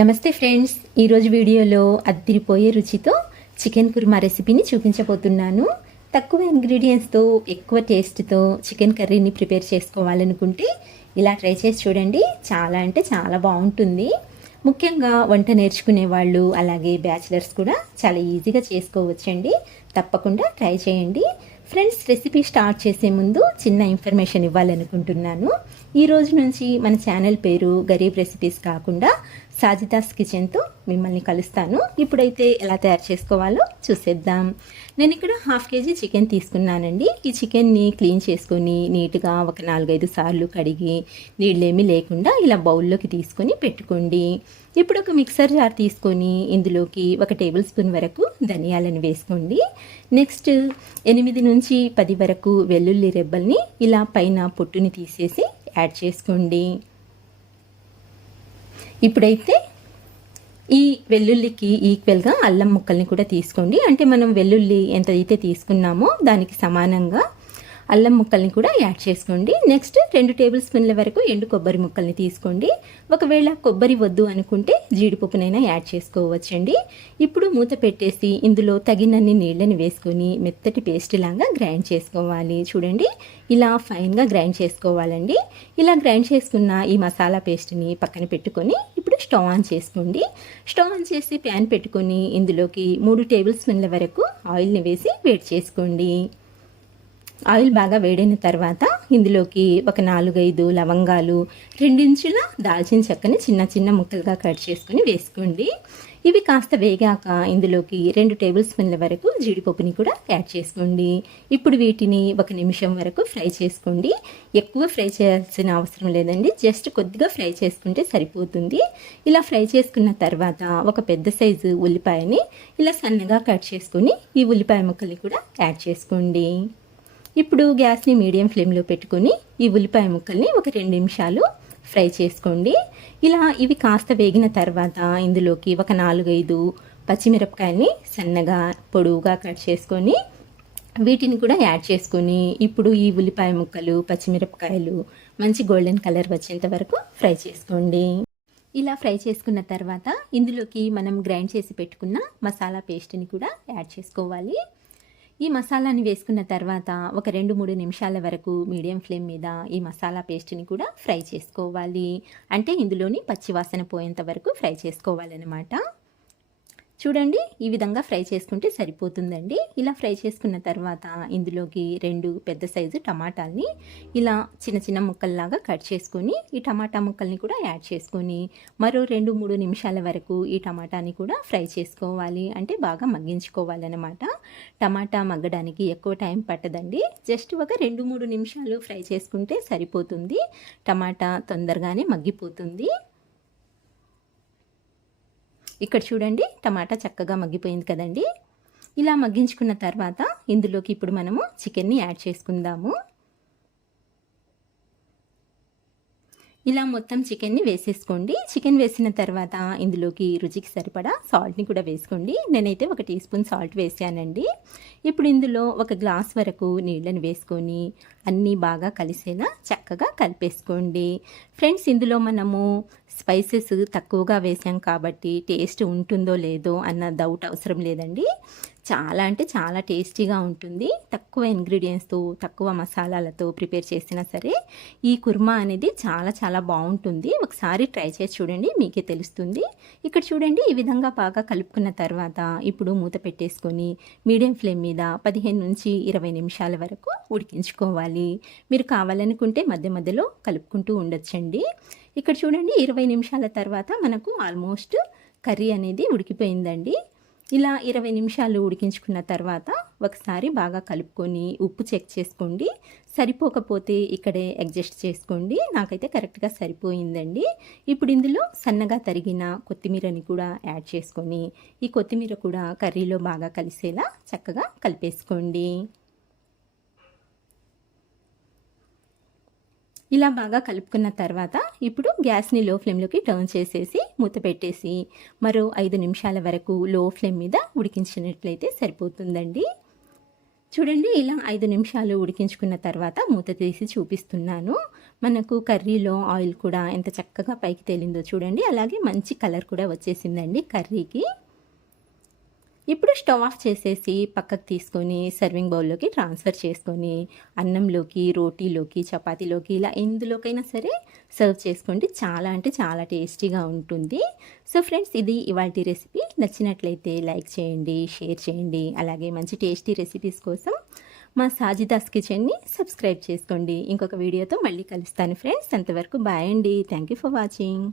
నమస్తే ఫ్రెండ్స్ ఈరోజు వీడియోలో అద్దిరిపోయే రుచితో చికెన్ కుర్మా రెసిపీని చూపించబోతున్నాను. తక్కువ ఇంగ్రీడియంట్స్తో ఎక్కువ టేస్ట్తో చికెన్ కర్రీని ప్రిపేర్ చేసుకోవాలనుకుంటే ఇలా ట్రై చేసి చూడండి. చాలా అంటే చాలా బాగుంటుంది. ముఖ్యంగా వంట నేర్చుకునే వాళ్ళు అలాగే బ్యాచిలర్స్ కూడా చాలా ఈజీగా చేసుకోవచ్చండి. తప్పకుండా ట్రై చేయండి. ఫ్రెండ్స్ రెసిపీ స్టార్ట్ చేసే ముందు చిన్న ఇన్ఫర్మేషన్ ఇవ్వాలనుకుంటున్నాను. ఈ రోజు నుంచి మన ఛానల్ పేరు గరీబ్ రెసిపీస్ కాకుండా సాజిదాస్ కిచెన్తో మిమ్మల్ని కలుస్తాను. ఇప్పుడైతే ఎలా తయారు చేసుకోవాలో చూసేద్దాం. నేను ఇక్కడ హాఫ్ కేజీ చికెన్ తీసుకున్నానండి. ఈ చికెన్ని క్లీన్ చేసుకొని నీట్గా ఒక నాలుగైదు సార్లు కడిగి నీళ్ళేమీ లేకుండా ఇలా బౌల్లోకి తీసుకొని పెట్టుకోండి. ఇప్పుడు ఒక మిక్సర్ జార్ తీసుకొని ఇందులోకి ఒక టేబుల్ స్పూన్ వరకు ధనియాలను వేసుకోండి. నెక్స్ట్ ఎనిమిది నుంచి పది వరకు వెల్లుల్లి రెబ్బల్ని ఇలా పైన పొట్టుని తీసేసి యాడ్ చేసుకోండి. ఇప్పుడైతే ఈ వెల్లుల్లికి ఈక్వల్గా అల్లం ముక్కల్ని కూడా తీసుకోండి. అంటే మనం వెల్లుల్లి ఎంత అయితే తీసుకున్నామో దానికి సమానంగా అల్లం ముక్కల్ని కూడా యాడ్ చేసుకోండి. నెక్స్ట్ రెండు టేబుల్ స్పూన్ల వరకు ఎండు కొబ్బరి ముక్కల్ని తీసుకోండి. ఒకవేళ కొబ్బరి వద్దు అనుకుంటే జీడిపప్పునైనా యాడ్ చేసుకోవచ్చండి. ఇప్పుడు మూత పెట్టేసి ఇందులో తగినన్ని నీళ్ళని వేసుకొని మెత్తటి పేస్ట్ లాగా గ్రైండ్ చేసుకోవాలి. చూడండి ఇలా ఫైన్గా గ్రైండ్ చేసుకోవాలండి. ఇలా గ్రైండ్ చేసుకున్న ఈ మసాలా పేస్ట్ని పక్కన పెట్టుకొని ఇప్పుడు స్టవ్ ఆన్ చేసుకోండి. స్టవ్ ఆన్ చేసి ప్యాన్ పెట్టుకొని ఇందులోకి మూడు టేబుల్ స్పూన్ల వరకు ఆయిల్ని వేసి వేడి చేసుకోండి. ఆయిల్ బాగా వేడైన తర్వాత ఇందులోకి ఒక నాలుగైదు లవంగాలు రెండించుల దాల్చిన చెక్కని చిన్న చిన్న ముక్కలుగా కట్ చేసుకొని వేసుకోండి. ఇవి కాస్త వేగాక ఇందులోకి రెండు టేబుల్ స్పూన్ల వరకు జీడిపప్పుని కూడా యాడ్ చేసుకోండి. ఇప్పుడు వీటిని ఒక నిమిషం వరకు ఫ్రై చేసుకోండి. ఎక్కువ ఫ్రై చేయాల్సిన అవసరం లేదండి. జస్ట్ కొద్దిగా ఫ్రై చేసుకుంటే సరిపోతుంది. ఇలా ఫ్రై చేసుకున్న తర్వాత ఒక పెద్ద సైజు ఉల్లిపాయని ఇలా సన్నగా కట్ చేసుకుని ఈ ఉల్లిపాయ ముక్కల్ని కూడా యాడ్ చేసుకోండి. ఇప్పుడు గ్యాస్ని మీడియం ఫ్లేమ్లో పెట్టుకొని ఈ ఉల్లిపాయ ముక్కల్ని ఒక రెండు నిమిషాలు ఫ్రై చేసుకోండి. ఇలా ఇవి కాస్త వేగిన తర్వాత ఇందులోకి ఒక నాలుగైదు పచ్చిమిరపకాయల్ని సన్నగా పొడువుగా కట్ చేసుకొని వీటిని కూడా యాడ్ చేసుకొని ఇప్పుడు ఈ ఉల్లిపాయ ముక్కలు పచ్చిమిరపకాయలు మంచి గోల్డెన్ కలర్ వచ్చేంత వరకు ఫ్రై చేసుకోండి. ఇలా ఫ్రై చేసుకున్న తర్వాత ఇందులోకి మనం గ్రైండ్ చేసి పెట్టుకున్న మసాలా పేస్ట్ని కూడా యాడ్ చేసుకోవాలి. ఈ మసాలాని వేసుకున్న తర్వాత ఒక రెండు మూడు నిమిషాల వరకు మీడియం ఫ్లేమ్ మీద ఈ మసాలా పేస్ట్ని కూడా ఫ్రై చేసుకోవాలి. అంటే ఇందులోని పచ్చివాసన పోయేంత వరకు ఫ్రై చేసుకోవాలన్నమాట. చూడండి ఈ విధంగా ఫ్రై చేసుకుంటే సరిపోతుందండి. ఇలా ఫ్రై చేసుకున్న తర్వాత ఇందులోకి రెండు పెద్ద సైజు టమాటాల్ని ఇలా చిన్న చిన్న ముక్కల్లాగా కట్ చేసుకొని ఈ టమాటా ముక్కల్ని కూడా యాడ్ చేసుకొని మరో రెండు మూడు నిమిషాల వరకు ఈ టమాటాని కూడా ఫ్రై చేసుకోవాలి. అంటే బాగా మగ్గించుకోవాలన్నమాట. టమాటా మగ్గడానికి ఎక్కువ టైం పట్టదండి. జస్ట్ ఒక రెండు మూడు నిమిషాలు ఫ్రై చేసుకుంటే సరిపోతుంది. టమాటా తొందరగానే మగ్గిపోతుంది. ఇక్కడ చూడండి టమాటా చక్కగా మగ్గిపోయింది కదండి. ఇలా మగ్గించుకున్న తర్వాత ఇందులోకి ఇప్పుడు మనము చికెన్ని యాడ్ చేసుకుందాము. ఇలా మొత్తం చికెన్ని వేసేసుకోండి. చికెన్ వేసిన తర్వాత ఇందులోకి రుచికి సరిపడా సాల్ట్ని కూడా వేసుకోండి. నేనైతే ఒక టీ స్పూన్ సాల్ట్ వేసానండి. ఇప్పుడు ఇందులో ఒక గ్లాస్ వరకు నీళ్ళని వేసుకొని అన్నీ బాగా కలిసేలా చక్కగా కలిపేసుకోండి. ఫ్రెండ్స్ ఇందులో మనము స్పైసెస్ తక్కువగా వేసాం కాబట్టి టేస్ట్ ఉంటుందో లేదో అన్న డౌట్ అవసరం లేదండి. చాలా అంటే చాలా టేస్టీగా ఉంటుంది. తక్కువ ఇంగ్రీడియంట్స్తో తక్కువ మసాలాలతో ప్రిపేర్ చేసినా సరే ఈ కుర్మా అనేది చాలా చాలా బాగుంటుంది. ఒకసారి ట్రై చేసి చూడండి మీకే తెలుస్తుంది. ఇక్కడ చూడండి ఈ విధంగా బాగా కలుపుకున్న తర్వాత ఇప్పుడు మూత పెట్టేసుకొని మీడియం ఫ్లేమ్ మీద పదిహేను నుంచి ఇరవై నిమిషాల వరకు ఉడికించుకోవాలి. మీరు కావాలనుకుంటే మధ్య మధ్యలో కలుపుకుంటూ ఉండొచ్చండి. ఇక్కడ చూడండి ఇరవై నిమిషాల తర్వాత మనకు ఆల్మోస్ట్ కర్రీ అనేది ఉడికిపోయిందండి. ఇలా ఇరవై నిమిషాలు ఉడికించుకున్న తర్వాత ఒకసారి బాగా కలుపుకొని ఉప్పు చెక్ చేసుకోండి. సరిపోకపోతే ఇక్కడే అడ్జస్ట్ చేసుకోండి. నాకైతే కరెక్ట్గా సరిపోయిందండి. ఇప్పుడు ఇందులో సన్నగా తరిగిన కొత్తిమీరని కూడా యాడ్ చేసుకొని ఈ కొత్తిమీర కూడా కర్రీలో బాగా కలిసేలా చక్కగా కలిపేసుకోండి. ఇలా బాగా కలుపుకున్న తర్వాత ఇప్పుడు గ్యాస్ని లో ఫ్లేమ్లోకి టర్న్ చేసేసి మూత పెట్టేసి మరో ఐదు నిమిషాల వరకు లో ఫ్లేమ్ మీద ఉడికించినట్లయితే సరిపోతుందండి. చూడండి ఇలా ఐదు నిమిషాలు ఉడికించుకున్న తర్వాత మూత తీసి చూపిస్తున్నాను. మనకు కర్రీలో ఆయిల్ కూడా ఎంత చక్కగా పైకి తేలిందో చూడండి. అలాగే మంచి కలర్ కూడా వచ్చేసిందండి కర్రీకి. ఇప్పుడు స్టవ్ ఆఫ్ చేసేసి పక్కకు తీసుకొని సర్వింగ్ బౌల్లోకి ట్రాన్స్ఫర్ చేసుకొని అన్నంలోకి రోటీలోకి చపాతీలోకి ఇలా ఎందులోకైనా సరే సర్వ్ చేసుకోండి. చాలా అంటే చాలా టేస్టీగా ఉంటుంది. సో ఫ్రెండ్స్ ఇది ఇవాళ రెసిపీ నచ్చినట్లయితే లైక్ చేయండి షేర్ చేయండి. అలాగే మంచి టేస్టీ రెసిపీస్ కోసం మా సాజిదాస్ కిచెన్ని సబ్స్క్రైబ్ చేసుకోండి. ఇంకొక వీడియోతో మళ్ళీ కలుస్తాను ఫ్రెండ్స్ అంతవరకు బాయ్ అండి. Thank you for watching